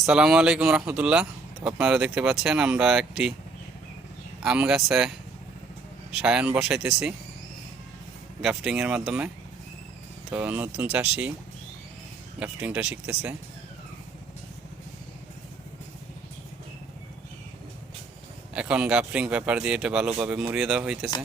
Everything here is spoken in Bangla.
আসসালামু আলাইকুম রহমতুল্লাহ। তো আপনারা দেখতে পাচ্ছেন আমরা একটি আম গাছে সায়ান বসাইতেছি গ্রাফটিংয়ের মাধ্যমে। তো নতুন চাষি গ্রাফটিংটা শিখতেছে। এখন গ্রাফটিং পেপার দিয়ে এটা ভালোভাবে মুড়িয়ে দেওয়া হইতেছে।